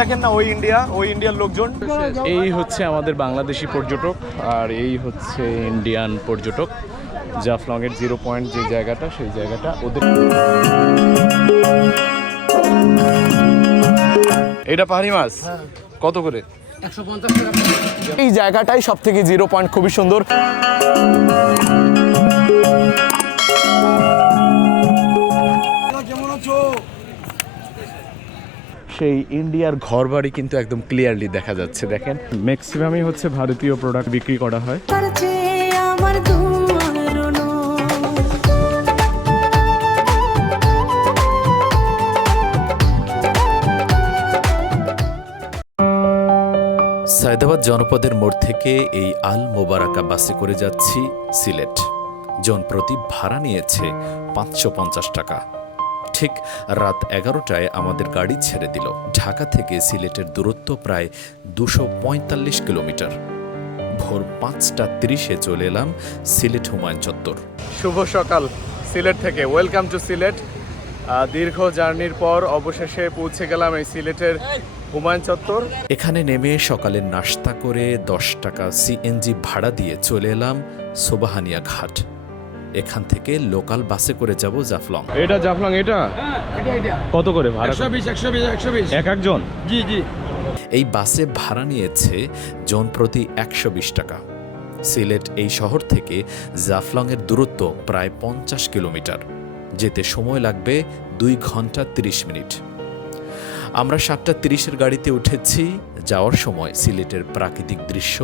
দেখেন না, ওই ইন্ডিয়ার লোকজন। এই হচ্ছে আমাদের বাংলাদেশি পর্যটক, আর এই হচ্ছে ইন্ডিয়ান পর্যটক। জাফলং এর 0 পয়েন্ট যে জায়গাটা, সেই জায়গাটা ওদের। এটা পাহাড়ি মাছ কত করে? 150 টাকা। এই জায়গাটাই সব থেকে 0 পয়েন্ট, খুবই সুন্দর। সেই ইন্ডিয়ার ঘরবাড়ি কিন্তু একদম ক্লিয়ারলি দেখা যাচ্ছে। দেখেন, ম্যাক্সিমামই হচ্ছে ভারতীয় প্রোডাক্ট বিক্রি করা হয়। সায়দাবাদ জনপদের মোড় থেকে এই আল মোবারকা বাসে করে যাচ্ছি সিলেট। জনপ্রতি ভাড়া নিয়েছে 550 টাকা। ঠিক রাত 11টায় আমাদের গাড়ি ছেড়ে দিল। ঢাকা থেকে সিলেটের দূরত্ব প্রায় 245 কিলোমিটার। ভোর 5:30 চলে এলাম সিলেট হুমায়ুন চত্বর। শুভ সকাল সিলেট থেকে, ওয়েলকাম টু সিলেট। দীর্ঘ জার্নির পর অবশেষে পৌঁছে গেলাম এই সিলেটের হুমায়ুন চত্বর। এখানে নেমে সকালে নাস্তা করে 10 টাকা সিএনজি ভাড়া দিয়ে চলে এলাম সোবাহানিয়া ঘাট। এখান থেকে লোকাল বাসে করে যাব জাফলং। এটা জাফলং, এটা কত করে ভাড়া? 120 এক একজন? জি জি। এই বাসে ভাড়া নিয়েছে জন প্রতি 120 টাকা। সিলেট এই শহর থেকে জাফলংয়ের দূরত্ব প্রায় 50 কিলোমিটার। যেতে সময় লাগবে 2 ঘন্টা 30 মিনিট। আমরা 7:30 গাড়িতে উঠেছি। যাওয়ার সময় সিলেটের প্রাকৃতিক দৃশ্য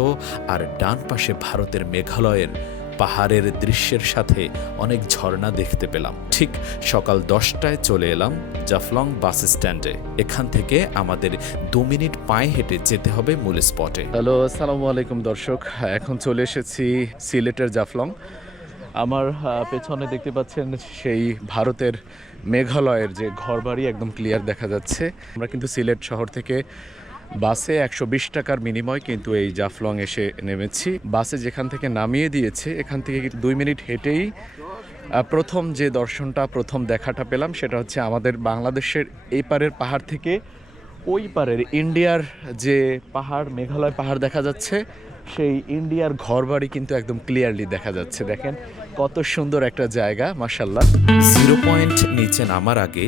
আর ডান পাশে ভারতের মেঘালয়ের পাহাড়ের দৃশ্যের সাথে অনেক ঝর্ণা দেখতে পেলাম। ঠিক সকাল 10টায় চলে এলাম জাফলং বাস স্ট্যান্ডে। এখান থেকে আমাদের 2 মিনিট পায়ে হেঁটে যেতে হবে মূল স্পটে। হ্যালো, আসসালামু আলাইকুম দর্শক। এখন চলে এসেছি সিলেটের জাফলং। আমার পেছনে দেখতে পাচ্ছেন সেই ভারতের মেঘালয়ের যে ঘরবাড়ি একদম ক্লিয়ার দেখা যাচ্ছে। আমরা কিন্তু সিলেট শহর থেকে বাসে 120 টাকার বিনিময় কিন্তু এই জাফলং এসে নেমেছি। বাসে যেখান থেকে নামিয়ে দিয়েছে, এখান থেকে 2 মিনিট হেঁটেই প্রথম যে দর্শনটা, প্রথম দেখাটা পেলাম, সেটা হচ্ছে আমাদের বাংলাদেশের এই পারের পাহাড় থেকে ওই পারের ইন্ডিয়ার যে পাহাড়, মেঘালয় পাহাড় দেখা যাচ্ছে। সেই ইন্ডিয়ার ঘরবাড়ি কিন্তু একদম ক্লিয়ারলি দেখা যাচ্ছে। দেখেন কত সুন্দর একটা জায়গা, মাশাআল্লাহ। 0 পয়েন্ট নিচে নামার আগে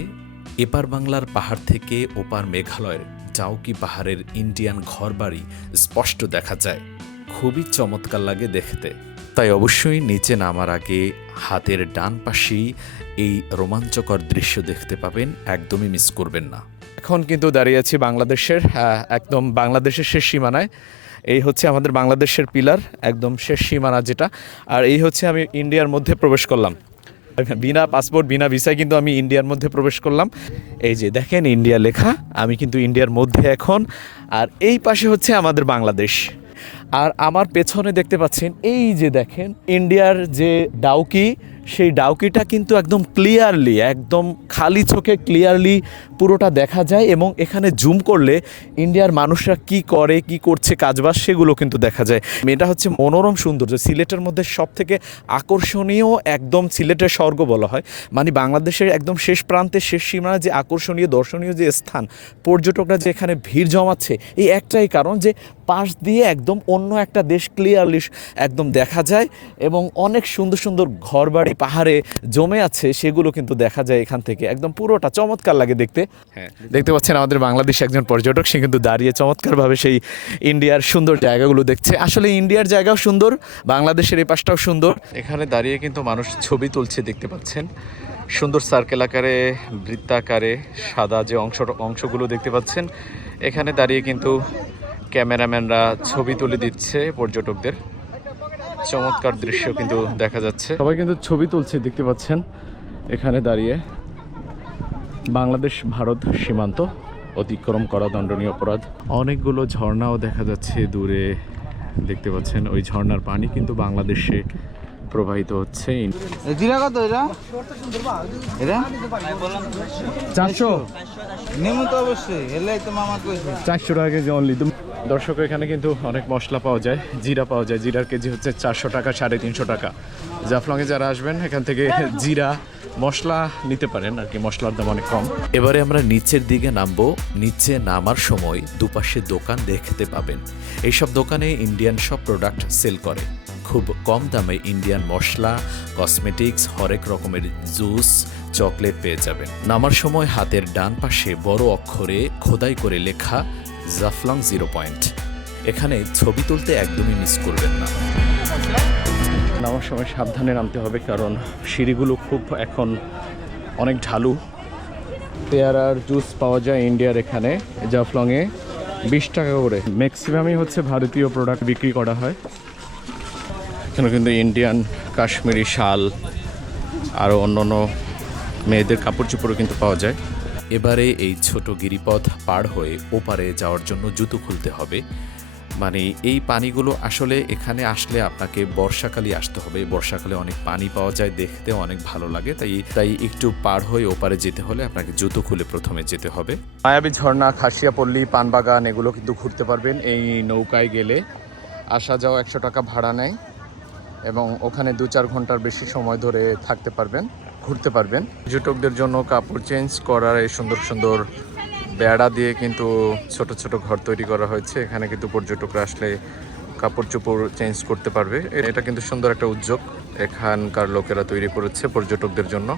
এপার বাংলার পাহাড় থেকে ওপার মেঘালয়ের জাউকি পাহাড়ের ইন্ডিয়ান ঘরবাড়ি স্পষ্ট দেখা যায়। খুবই চমৎকার লাগে দেখতে। তাই অবশ্যই নিচে নামার আগে হাতের ডান পাশেই এই রোমাঞ্চকর দৃশ্য দেখতে পাবেন, একদমই মিস করবেন না। এখন কিন্তু দাঁড়িয়ে আছি বাংলাদেশের একদম বাংলাদেশের শেষ সীমানায়। এই হচ্ছে আমাদের বাংলাদেশের পিলার, একদম শেষ সীমানা যেটা। আর এই হচ্ছে আমি ইন্ডিয়ার মধ্যে প্রবেশ করলাম, বিনা পাসপোর্ট বিনা ভিসায় কিন্তু আমি ইন্ডিয়ার মধ্যে প্রবেশ করলাম। এই যে দেখেন ইন্ডিয়া লেখা, আমি কিন্তু ইন্ডিয়ার মধ্যে এখন। আর এই পাশে হচ্ছে আমাদের বাংলাদেশ। আর আমার পেছনে দেখতে পাচ্ছেন এই যে দেখেন ইন্ডিয়ার যে ডাউকি, সেই ডাউকিটা কিন্তু একদম ক্লিয়ারলি, একদম খালি চোখে ক্লিয়ারলি পুরোটা দেখা যায়। এবং এখানে জুম করলে ইন্ডিয়ার মানুষরা কি করে, কি করছে কাজবাজ, সেগুলো কিন্তু দেখা যায়। এটা হচ্ছে মনোরম সৌন্দর্য। সিলেটের মধ্যে সব থেকে আকর্ষণীয়, একদম সিলেটের স্বর্গ বলা হয়। মানে বাংলাদেশের একদম শেষ প্রান্তে, শেষ সীমানা যে আকর্ষণীয় দর্শনীয় যে স্থান, পর্যটকরা যে এখানে ভিড় জমাচ্ছে, এই একটাই কারণ যে পাশ দিয়ে একদম অন্য একটা দেশ ক্লিয়ারলি একদম দেখা যায়। এবং অনেক সুন্দর সুন্দর ঘরবাড়ি পাহাড়ে জমে আছে, সেগুলো কিন্তু দেখা যায় এখান থেকে। একদম পুরোটা চমৎকার লাগে দেখতে। হ্যাঁ, দেখতে পাচ্ছেন আমাদের বাংলাদেশ একজন পর্যটক, সে কিন্তু দাঁড়িয়ে চমৎকারভাবে সেই ইন্ডিয়ার সুন্দর জায়গাগুলো দেখছে। আসলে ইন্ডিয়ার জায়গাও সুন্দর, বাংলাদেশের এই পাশটাও সুন্দর। এখানে দাঁড়িয়ে কিন্তু মানুষ ছবি তুলছে, দেখতে পাচ্ছেন সুন্দর সার্কেল আকারে, বৃত্তাকারে সাদা যে অংশগুলো দেখতে পাচ্ছেন। এখানে দাঁড়িয়ে কিন্তু ক্যামেরাম্যানরা ছবি তুলে দিচ্ছে পর্যটকদের। চমৎকার দৃশ্য কিন্তু দেখা যাচ্ছে, সবাই কিন্তু ছবি তুলছে, দেখতে পাচ্ছেন এখানে দাঁড়িয়ে। বাংলাদেশ ভারত সীমান্ত অতিক্রম করা দণ্ডনীয় অপরাধ। অনেকগুলো ঝর্ণাও দেখা যাচ্ছে দূরে, দেখতে পাচ্ছেন ওই ঝর্ণার পানি কিন্তু বাংলাদেশে প্রবাহিত হচ্ছে। জিরা কত এটা? এটা 400 নেমু তো অবশ্যই, এলাই তো মামা কইছে 400 টাকা কেজি অনলি। দর্শক এখানে কিন্তু অনেক মশলা পাওয়া যায়, জিরা পাওয়া যায়। জিরার কেজি হচ্ছে 400 টাকা, 350 টাকা। জাফলংয়ে যারা আসবেন এখান থেকে জিরা মশলা নিতে পারেন আর কি, মশলার দাম অনেক কম। এবারে আমরা নিচের দিকে নামবো। নিচে নামার সময় দুপাশে দোকান দেখতে পাবেন। এইসব দোকানে ইন্ডিয়ান সব প্রোডাক্ট সেল করে। খুব কম দামে ইন্ডিয়ান মশলা, কসমেটিক্স, হরেক রকমের জুস, চকলেট পেয়ে যাবেন। নামার সময় হাতের ডান পাশে বড় অক্ষরে খোদাই করে লেখা জাফলং 0 পয়েন্ট। এখানে ছবি তুলতে একদমই মিস করবেন না। নামার সময় সাবধানে নামতে হবে, কারণ সিঁড়িগুলো খুব এখন অনেক ঢালু। পেয়ারার জুস পাওয়া যায় ইন্ডিয়ার এখানে জাফলংয়ে 20 টাকা করে। ম্যাক্সিমামই হচ্ছে ভারতীয় প্রোডাক্ট বিক্রি করা হয়। এখানে কিন্তু ইন্ডিয়ান কাশ্মীরি শাল আরও অন্যান্য মেয়েদের কাপড় চোপড়ও কিন্তু পাওয়া যায়। এবারে এই ছোট গিরিপথ পার হয়ে ওপারে যাওয়ার জন্য জুতো খুলতে হবে। মানে এই পানিগুলো আসলে এখানে আসলে আপনাকে বর্ষাকালে আসতে হবে। বর্ষাকালে অনেক পানি পাওয়া যায়, দেখতে অনেক ভালো লাগে। তাই একটু পার হয়ে ওপারে যেতে হলে আপনাকে জুতো খুলে প্রথমে যেতে হবে। মায়াবী ঝর্ণা, খাসিয়াপল্লী, পানবাগান এগুলো কিন্তু ঘুরতে পারবেন এই নৌকায় গেলে। আসা যাওয়া 100 টাকা ভাড়া নেয় এবং ওখানে 2-4 ঘন্টার বেশি সময় ধরে থাকতে পারবেন, ঘুরতে পারবেন। পর্যটকদের জন্য কাপড় চেঞ্জ করার এই সুন্দর সুন্দর বেড়া দিয়ে কিন্তু ছোট ছোট ঘর তৈরি করা হয়েছে। এখানে কিন্তু পর্যটকরা আসলে কাপড় চোপড় চেঞ্জ করতে পারবে। এটা কিন্তু সুন্দর একটা উদ্যোগ এখানকার লোকেরা তৈরি করেছে পর্যটকদের জন্য।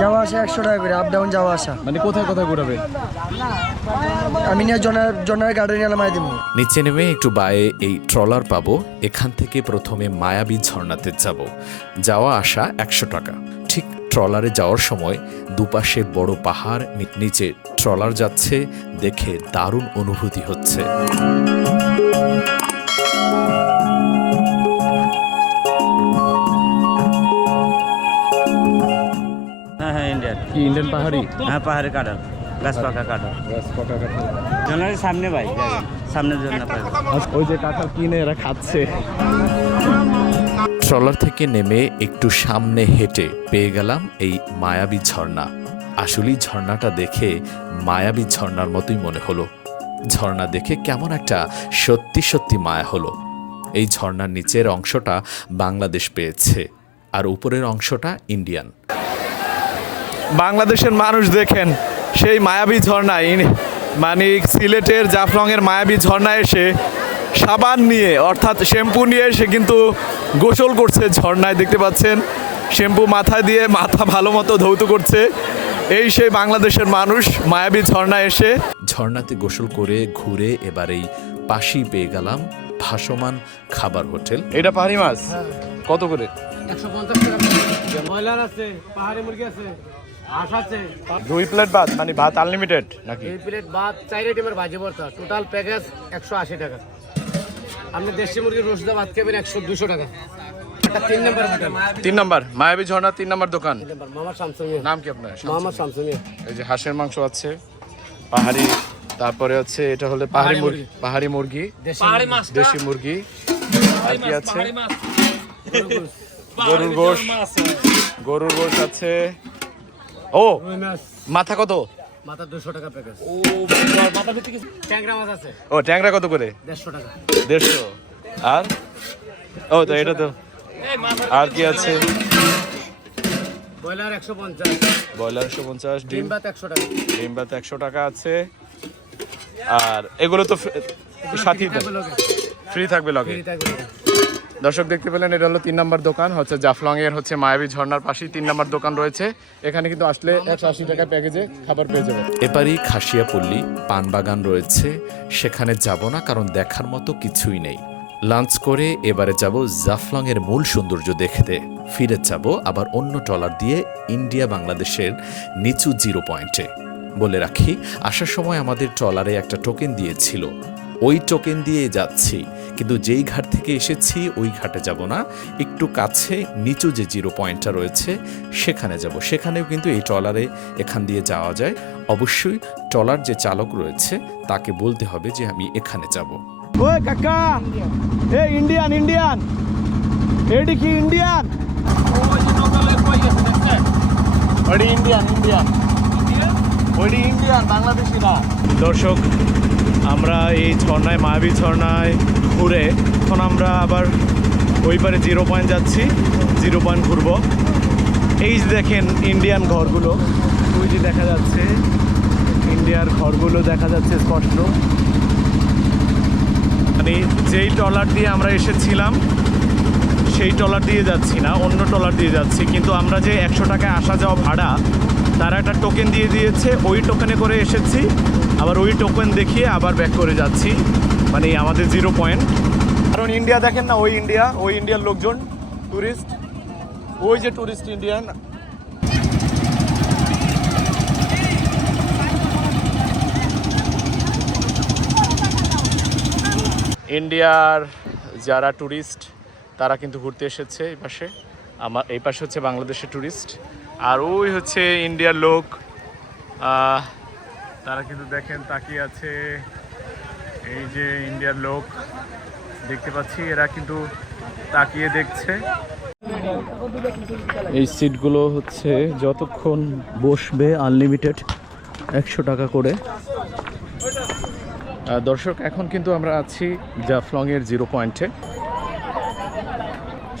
যাওয়া আসা 100 টাকা করে, আপ ডাউন যাওয়া আসা। মানে কোথায় কোথায় ঘুরাবে? আমি নিয়ে জনার গার্ডেন এলামায় দিব। নিচে নেমে একটু বায়ে এই ট্রলার পাবো। এখান থেকে প্রথমে মায়াবী ঝর্ণাতে যাব। যাওয়া আসা 100 টাকা। ঠিক ট্রলারে যাওয়ার সময় দুপাশে বড় পাহাড়, নিচে ট্রলার যাচ্ছে, দেখে দারুণ অনুভূতি হচ্ছে। হ্যাঁ ইন্ডিয়ান। কি ইন্ডিয়ান পাহাড়ি? হ্যাঁ পাহাড়ি কাঁঠাল, গাছ পাকা কাঁঠাল। জনের সামনে ভাই, সামনের জন্য পাই। ওই যে কাঁঠাল কিনে এরা খাচ্ছে। ট্রলার থেকে নেমে একটু সামনে হেঁটে পেয়ে গেলাম এই মায়াবী ঝর্ণা। আসলেই ঝর্ণাটা দেখে মায়াবী ঝর্ণার মতোই মনে হলো। ঝর্ণা দেখে কেমন একটা সত্যি সত্যি মায়া হলো। এই ঝর্ণার নিচের অংশটা বাংলাদেশ পেয়েছে আর উপরের অংশটা ইন্ডিয়ান। বাংলাদেশের মানুষ দেখেন সেই মায়াবী ঝর্ণায়, মানে সিলেটের জাফলংয়ের মায়াবী ঝর্ণায় এসে সাবান নিয়ে অর্থাৎ শ্যাম্পু নিয়ে সে কিন্তু গোসল করছে ঝর্ণায়। দেখতে পাচ্ছেন শ্যাম্পু মাথায় দিয়ে মাথা ভালো মতো ধৌত করছে। এই সেই বাংলাদেশের মানুষ মায়াবী ঝর্ণায় এসে। ঝর্ণাতে গোসল করে ঘুরে এবার এই পাশেই পেয়ে গেলাম ভাসমান খাবার হোটেল। এটা পাহাড়ি মাছ কত করে? 150 টাকা। ব্রয়লার আছে, পাহাড়ি মুরগি আছে, হাঁস আছে। 2 প্লেট ভাত, মানে ভাত আনলিমিটেড নাকি? 2 প্লেট ভাত, 4 আইটেমের ভাজি ভর্তা, টোটাল প্যাকেজ 180 টাকা। আপনি দেশি মুরগির রোস্টদা ভাত খাবেন 100-200 টাকা। এটা 3 নম্বর হোটেল। 3 নম্বর মায়াবী ঝর্ণা 3 নম্বর দোকান। মোহাম্মদ শামসুমিয়া। নাম কি আপনার? মোহাম্মদ শামসুমিয়া। এই যে হাঁসের মাংস আছে পাহাড়ি, তারপরে হচ্ছে এটা হলে পাহাড়ি মুরগি, পাহাড়ি মুরগি, দেশি মুরগি, আর কি আছে? গরুর গোশ, গরুর গোশ আছে। ও মাথা কত? মাথা 200 টাকা প্যাকেজ। ও মাথা ভিতরে কিছু ট্যাংরা মাছ আছে। ও ট্যাংরা কত করে? 150 টাকা। 150। আর ও তো এটা তো। আর কি আছে? ব্রয়লার 150, ব্রয়লার 150, ডিম ভাত 100 টাকা। ডিম ভাত 100 টাকা আছে। আর এগুলো তো সাথী ফ্রি থাকবে লগে। দর্শক দেখতে পেলেন এটা হলো 3 নম্বর দোকান, হচ্ছে জাফলং এর হচ্ছে মায়াবী ঝর্ণার পাশেই 3 নম্বর দোকান রয়েছে। এখানে কিন্তু আসলে 180 টাকা প্যাকেজে খাবার পেয়ে যাবেন। এপারেই খাসিয়াপল্লী পানবাগান রয়েছে, সেখানে যাব না কারণ দেখার মতো কিছুই নেই। লাঞ্চ করে এবারে যাব জাফলং এর মূল সৌন্দর্য দেখতে। ফিরে যাব আবার অন্য ট্রলার দিয়ে ইন্ডিয়া বাংলাদেশের নিচু 0 পয়েন্টে। বলে রাখি, আসার সময় আমাদের ট্রলারে একটা টোকেন দিয়েছিল, ওই টোকেন দিয়ে যাচ্ছি, কিন্তু যেই ঘাট থেকে এসেছি ওই ঘাটে যাব না, একটু কাছে নিচু যে 0 পয়েন্টটা রয়েছে সেখানে যাব। সেখানেও কিন্তু এই ট্রলারে এখান দিয়ে যাওয়া যায়। অবশ্যই ট্রলার যে চালক রয়েছে তাকে বলতে হবে যে আমি এখানে যাব। ওই কাকা, এ ইন্ডিয়ান ইন্ডিয়ান, এডি কি ইন্ডিয়ান? ওডি ইন্ডিয়ান ইন্ডিয়ান, ওডি ইন্ডিয়ান, বাংলাদেশি না। দর্শক আমরা এই ঝর্ণায়, মায়াবী ঝর্ণায় ঘুরে এখন আমরা আবার ওই পারে 0 পয়েন্ট যাচ্ছি, 0 পয়েন্ট ঘুরবো। এই যে দেখেন ইন্ডিয়ান ঘরগুলো, ওই যে দেখা যাচ্ছে ইন্ডিয়ার ঘরগুলো দেখা যাচ্ছে স্পষ্ট। মানে যেই ট্রলার দিয়ে আমরা এসেছিলাম সেই ট্রলার দিয়ে যাচ্ছি না, অন্য ট্রলার দিয়ে যাচ্ছি, কিন্তু আমরা যে 100 টাকায় আসা যাওয়া ভাড়া তারা একটা টোকেন দিয়ে দিয়েছে, ওই টোকেনে করে এসেছি, আবার ওই টোকেন দেখিয়ে আবার ব্যাক করে যাচ্ছি, মানে আমাদের 0 পয়েন্ট। কারণ ইন্ডিয়া দেখেন না, ওই ইন্ডিয়ার লোকজন ট্যুরিস্ট, ওই যে ট্যুরিস্ট ইন্ডিয়ান। ইন্ডিয়ার যারা ট্যুরিস্ট তারা কিন্তু ঘুরতে এসেছে এই পাশে, এই পাশে হচ্ছে বাংলাদেশের ট্যুরিস্ট, আর ওই হচ্ছে ইন্ডিয়ার লোক, তারা কিন্তু দেখেন তাকিয়ে আছে। এই যে ইন্ডিয়ার লোক দেখতে পাচ্ছি, এরা কিন্তু তাকিয়ে দেখছে। এই সিটগুলো হচ্ছে যতক্ষণ বসবে আনলিমিটেড 100 টাকা করে। দর্শক, এখন কিন্তু আমরা আছি জাফলংয়ের 0 পয়েন্টে।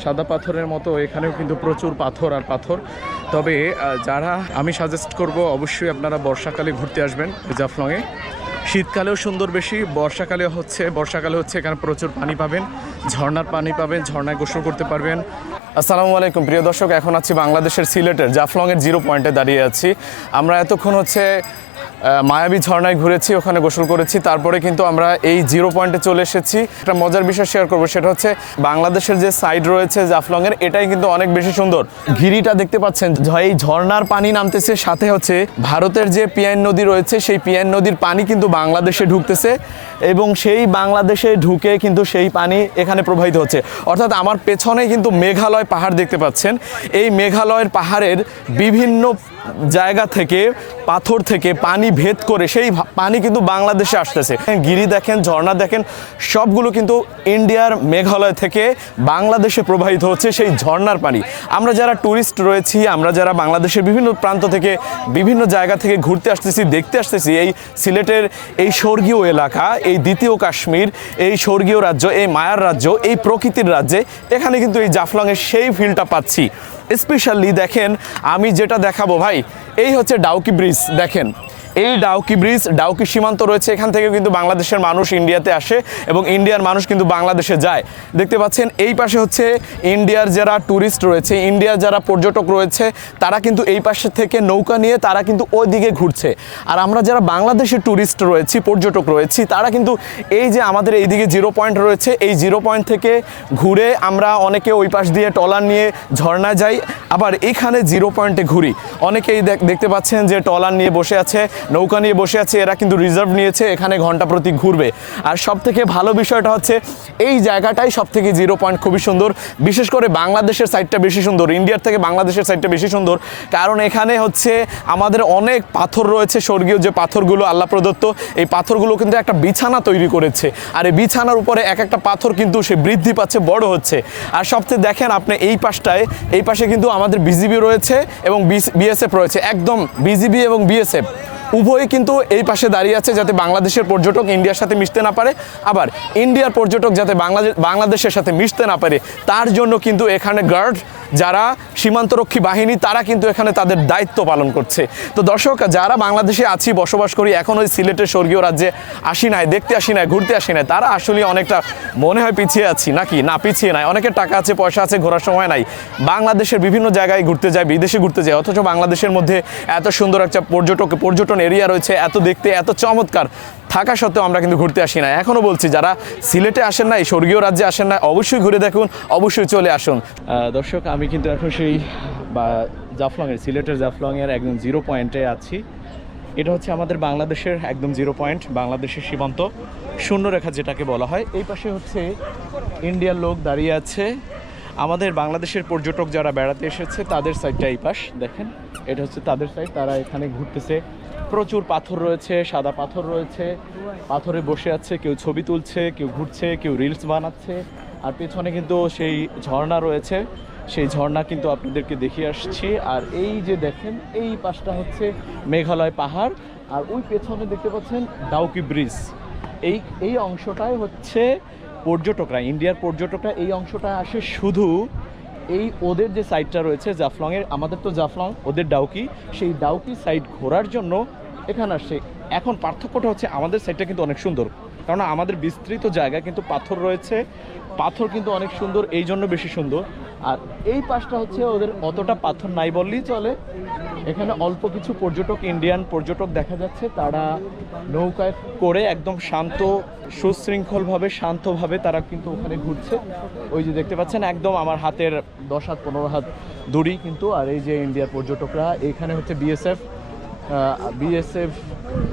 সাদা পাথরের মতো এখানেও কিন্তু প্রচুর পাথর আর পাথর। তবে যারা, আমি সাজেস্ট করব অবশ্যই আপনারা বর্ষাকালে ঘুরতে আসবেন জাফলংয়ে। শীতকালেও সুন্দর বেশি, বর্ষাকালে হচ্ছে এখানে প্রচুর পানি পাবেন, ঝর্ণার পানি পাবেন, ঝর্ণায় গোসল করতে পারবেন। আসসালামু আলাইকুম প্রিয় দর্শক, এখন আছি বাংলাদেশের সিলেটের জাফলংয়ের 0 পয়েন্টে দাঁড়িয়ে আছি। আমরা এতক্ষণ হচ্ছে মায়াবী ঝর্ণায় ঘুরেছি, ওখানে গোসল করেছি, তারপরে কিন্তু আমরা এই 0 পয়েন্টে চলে এসেছি। একটা মজার বিষয় শেয়ার করবো, সেটা হচ্ছে বাংলাদেশের যে সাইড রয়েছে জাফলংয়ের, এটাই কিন্তু অনেক বেশি সুন্দর। ঘিরিটা দেখতে পাচ্ছেন, এই ঝর্ণার পানি নামতেছে, সাথে হচ্ছে ভারতের যে পিয়াইন নদী রয়েছে সেই পিয়াইন নদীর পানি কিন্তু বাংলাদেশে ঢুকতেছে, এবং সেই বাংলাদেশে ঢুকে কিন্তু সেই পানি এখানে প্রবাহিত হচ্ছে। অর্থাৎ আমার পেছনে কিন্তু মেঘালয় পাহাড় দেখতে পাচ্ছেন। এই মেঘালয়ের পাহাড়ের বিভিন্ন জায়গা থেকে, পাথর থেকে পানি ভেদ করে সেই পানি কিন্তু বাংলাদেশে আসতেছে। গিরি দেখেন, ঝর্ণা দেখেন, সবগুলো কিন্তু ইন্ডিয়ার মেঘালয় থেকে বাংলাদেশে প্রবাহিত হচ্ছে সেই ঝর্ণার পানি। আমরা যারা ট্যুরিস্ট রয়েছি, আমরা যারা বাংলাদেশের বিভিন্ন প্রান্ত থেকে, বিভিন্ন জায়গা থেকে ঘুরতে আসতেছি, দেখতে আসতেছি এই সিলেটের এই স্বর্গীয় এলাকা, এই দ্বিতীয় কাশ্মীর, এই স্বর্গীয় রাজ্য, এই মায়ার রাজ্য, এই প্রকৃতির রাজ্যে, এখানে কিন্তু এই জাফলংয়ের সেই ফিলটা পাচ্ছি। স্পেশালি দেখেন, আমি যেটা দেখাবো ভাই, এই হচ্ছে ডাউকি ব্রিজ। দেখেন এই ডাউকি ব্রিজ, ডাউকি সীমান্ত রয়েছে, এখান থেকে কিন্তু বাংলাদেশের মানুষ ইন্ডিয়াতে আসে এবং ইন্ডিয়ার মানুষ কিন্তু বাংলাদেশে যায়। দেখতে পাচ্ছেন এই পাশে হচ্ছে ইন্ডিয়ার যারা ট্যুরিস্ট রয়েছে, ইন্ডিয়ার যারা পর্যটক রয়েছে, তারা কিন্তু এই পাশে থেকে নৌকা নিয়ে তারা কিন্তু ওই দিকে ঘুরছে। আর আমরা যারা বাংলাদেশের ট্যুরিস্ট রয়েছি, পর্যটক রয়েছি, তারা কিন্তু এই যে আমাদের এইদিকে 0 পয়েন্ট রয়েছে, এই 0 পয়েন্ট থেকে ঘুরে আমরা অনেকে ওই পাশ দিয়ে ট্রলার নিয়ে ঝর্ণা যাই, আবার এখানে 0 পয়েন্টে ঘুরি। অনেকেই দেখতে পাচ্ছেন যে ট্রলার নিয়ে বসে আছে, নৌকা নিয়ে বসে আছে, এরা কিন্তু রিজার্ভ নিয়েছে, এখানে ঘন্টা প্রতি ঘুরবে। আর সব থেকে ভালো বিষয়টা হচ্ছে এই জায়গাটাই সব থেকে 0 পয়েন্ট খুবই সুন্দর। বিশেষ করে বাংলাদেশের সাইডটা বেশি সুন্দর, ইন্ডিয়ার থেকে বাংলাদেশের সাইডটা বেশি সুন্দর, কারণ এখানে হচ্ছে আমাদের অনেক পাথর রয়েছে, স্বর্গীয় যে পাথরগুলো আল্লাহ প্রদত্ত, এই পাথরগুলো কিন্তু একটা বিছানা তৈরি করেছে, আর এই বিছানার উপরে এক একটা পাথর কিন্তু সে বৃদ্ধি পাচ্ছে, বড় হচ্ছে। আর সবচেয়ে দেখেন আপনি এই পাশটায়, এই পাশে কিন্তু আমাদের বিজিবি রয়েছে এবং বিএসএফ রয়েছে, একদম বিজিবি এবং বিএসএফ উভয়ই কিন্তু এই পাশে দাঁড়িয়ে আছে, যাতে বাংলাদেশের পর্যটক ইন্ডিয়ার সাথে মিশতে না পারে, আবার ইন্ডিয়ার পর্যটক যাতে বাংলাদেশের সাথে মিশতে না পারে, তার জন্য কিন্তু এখানে গার্ড যারা সীমান্তরক্ষী বাহিনী, তারা কিন্তু এখানে তাদের দায়িত্ব পালন করছে। তো দর্শক, যারা বাংলাদেশে আছি, বসবাস করি, এখন ওই সিলেটের স্বর্গীয় রাজ্যে আসি নাই, দেখতে আসি নাই, ঘুরতে আসি নাই, তারা আসলে অনেকটা মনে হয় পিছিয়ে আছি নাকি? না, পিছিয়ে নাই। অনেকের টাকা আছে, পয়সা আছে, ঘোরার সময় নাই, বাংলাদেশের বিভিন্ন জায়গায় ঘুরতে যায়, বিদেশে ঘুরতে যায়, অথচ বাংলাদেশের মধ্যে এত সুন্দর একটা পর্যটন এরিয়া রয়েছে, এত দেখতে এত চমৎকার থাকা সত্ত্বেও আমরা কিন্তু ঘুরতে আসি না। এখনও বলছি, যারা সিলেটে আসেন না, এই স্বর্গীয় রাজ্যে আসেন না, অবশ্যই ঘুরে দেখুন, অবশ্যই চলে আসুন। দর্শক, আমি কিন্তু এখন সেই জাফলংয়ের, সিলেটের জাফলংয়ের একদম 0 পয়েন্টে আছি। এটা হচ্ছে আমাদের বাংলাদেশের একদম 0 পয়েন্ট, বাংলাদেশের সীমান্ত, শূন্যরেখা যেটাকে বলা হয়। এই পাশে হচ্ছে ইন্ডিয়ার লোক দাঁড়িয়ে আছে, আমাদের বাংলাদেশের পর্যটক যারা বেড়াতে এসেছে তাদের সাইডটা এই পাশ দেখেন, এটা হচ্ছে তাদের সাইড, তারা এখানে ঘুরতেছে। প্রচুর পাথর রয়েছে, সাদা পাথর রয়েছে, পাথরে বসে আছে, কেউ ছবি তুলছে, কেউ ঘুরছে, কেউ রিলস বানাচ্ছে। আর পেছনে কিন্তু সেই ঝর্ণা রয়েছে, সেই ঝর্ণা কিন্তু আপনাদেরকে দেখিয়ে আসছি। আর এই যে দেখেন, এই পাশটা হচ্ছে মেঘালয় পাহাড়, আর ওই পেছনে দেখতে পাচ্ছেন ডাউকি ব্রিজ। এই অংশটাই হচ্ছে পর্যটকরা, ইন্ডিয়ার পর্যটকরা এই অংশটা আসে শুধু এই ওদের যে সাইডটা রয়েছে জাফলংয়ের, আমাদের তো জাফলং, ওদের ডাউকি, সেই ডাউকি সাইড ঘোরার জন্য এখানে আসে। এখন পার্থক্যটা হচ্ছে আমাদের সাইডটা কিন্তু অনেক সুন্দর, কারণ আমাদের বিস্তৃত জায়গা কিন্তু পাথর রয়েছে, পাথর কিন্তু অনেক সুন্দর, এই জন্য বেশি সুন্দর। আর এই পাশটা হচ্ছে ওদের অতটা পাথর নাই বললেই চলে। এখানে অল্প কিছু পর্যটক, ইন্ডিয়ান পর্যটক দেখা যাচ্ছে, তারা নৌকায় করে একদম শান্ত সুশৃঙ্খলভাবে শান্তভাবে তারা কিন্তু ওখানে ঘুরছে। ওই যে দেখতে পাচ্ছেন একদম আমার হাতের 10 হাত 15 হাত দূরেই কিন্তু। আর এই যে ইন্ডিয়ার পর্যটকরা, এখানে হচ্ছে বিএসএফ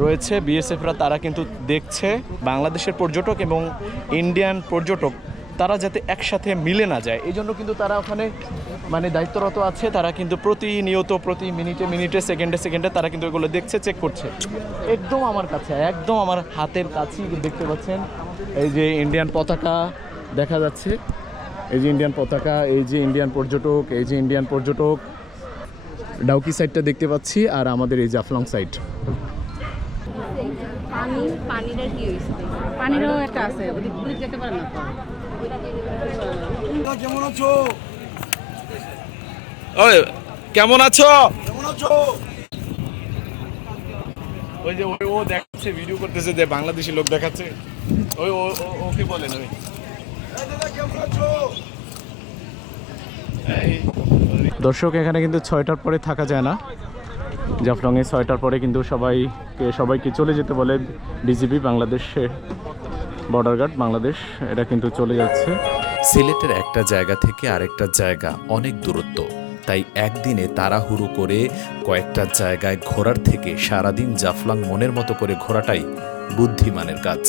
রয়েছে, বিএসএফরা তারা কিন্তু দেখছে বাংলাদেশের পর্যটক এবং ইন্ডিয়ান পর্যটক তারা যাতে একসাথে মিলে না যায়, এই জন্য কিন্তু তারা ওখানে মানে দায়িত্বরত আছে। তারা কিন্তু প্রতিনিয়ত প্রতি মিনিটে মিনিটে সেকেন্ডে সেকেন্ডে তারা কিন্তু এগুলো দেখছে, চেক করছে। একদম আমার কাছে, একদম আমার হাতের কাছেই দেখতে পাচ্ছেন এই যে ইন্ডিয়ান পতাকা দেখা যাচ্ছে, এই যে ইন্ডিয়ান পতাকা, এই যে ইন্ডিয়ান পর্যটক, এই যে ইন্ডিয়ান পর্যটক, ডাউকি সাইডটা দেখতে পাচ্ছি, আর আমাদের এই জাফলং সাইড। পানিরও একটা আছে, যেতে পারে না। কেমন আছো? ওই কেমন আছো? ওই যে ও দেখাচ্ছে, ভিডিও করতেছে, যে বাংলাদেশি লোক দেখাচ্ছে, ওই ওকে বলেন ওই দর্শক। এখানে কিন্তু 6টার পরে থাকা যায় না জাফলংয়ে, 6টার পরে কিন্তু সবাইকে চলে যেতে বলে ডিজিপি, বাংলাদেশে বর্ডার গার্ড বাংলাদেশ, এটা কিন্তু চলে যাচ্ছে। সিলেটের একটা জায়গা থেকে আরেকটা জায়গা অনেক দূরত্ব, তাই একদিনে তাড়াহুড়ো করে কয়েকটা জায়গায় ঘোরার থেকে সারাদিন জাফলং মনের মতো করে ঘোরাটাই বুদ্ধিমানের কাজ।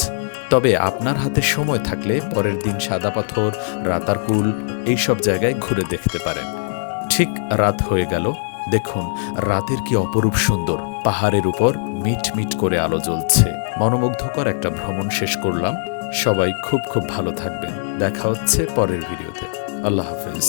তবে আপনার হাতে সময় থাকলে পরের দিন সাদা পাথর, রাতারকুল এইসব জায়গায় ঘুরে দেখতে পারেন। ঠিক রাত হয়ে গেল, দেখুন রাতের কি অপরূপ সুন্দর, পাহাড়ের উপর মিট মিট করে আলো জ্বলছে। মনোমুগ্ধকর একটা ভ্রমণ শেষ করলাম। সবাই খুব খুব ভালো থাকবেন, দেখা হচ্ছে পরের ভিডিওতে। আল্লাহ হাফেজ।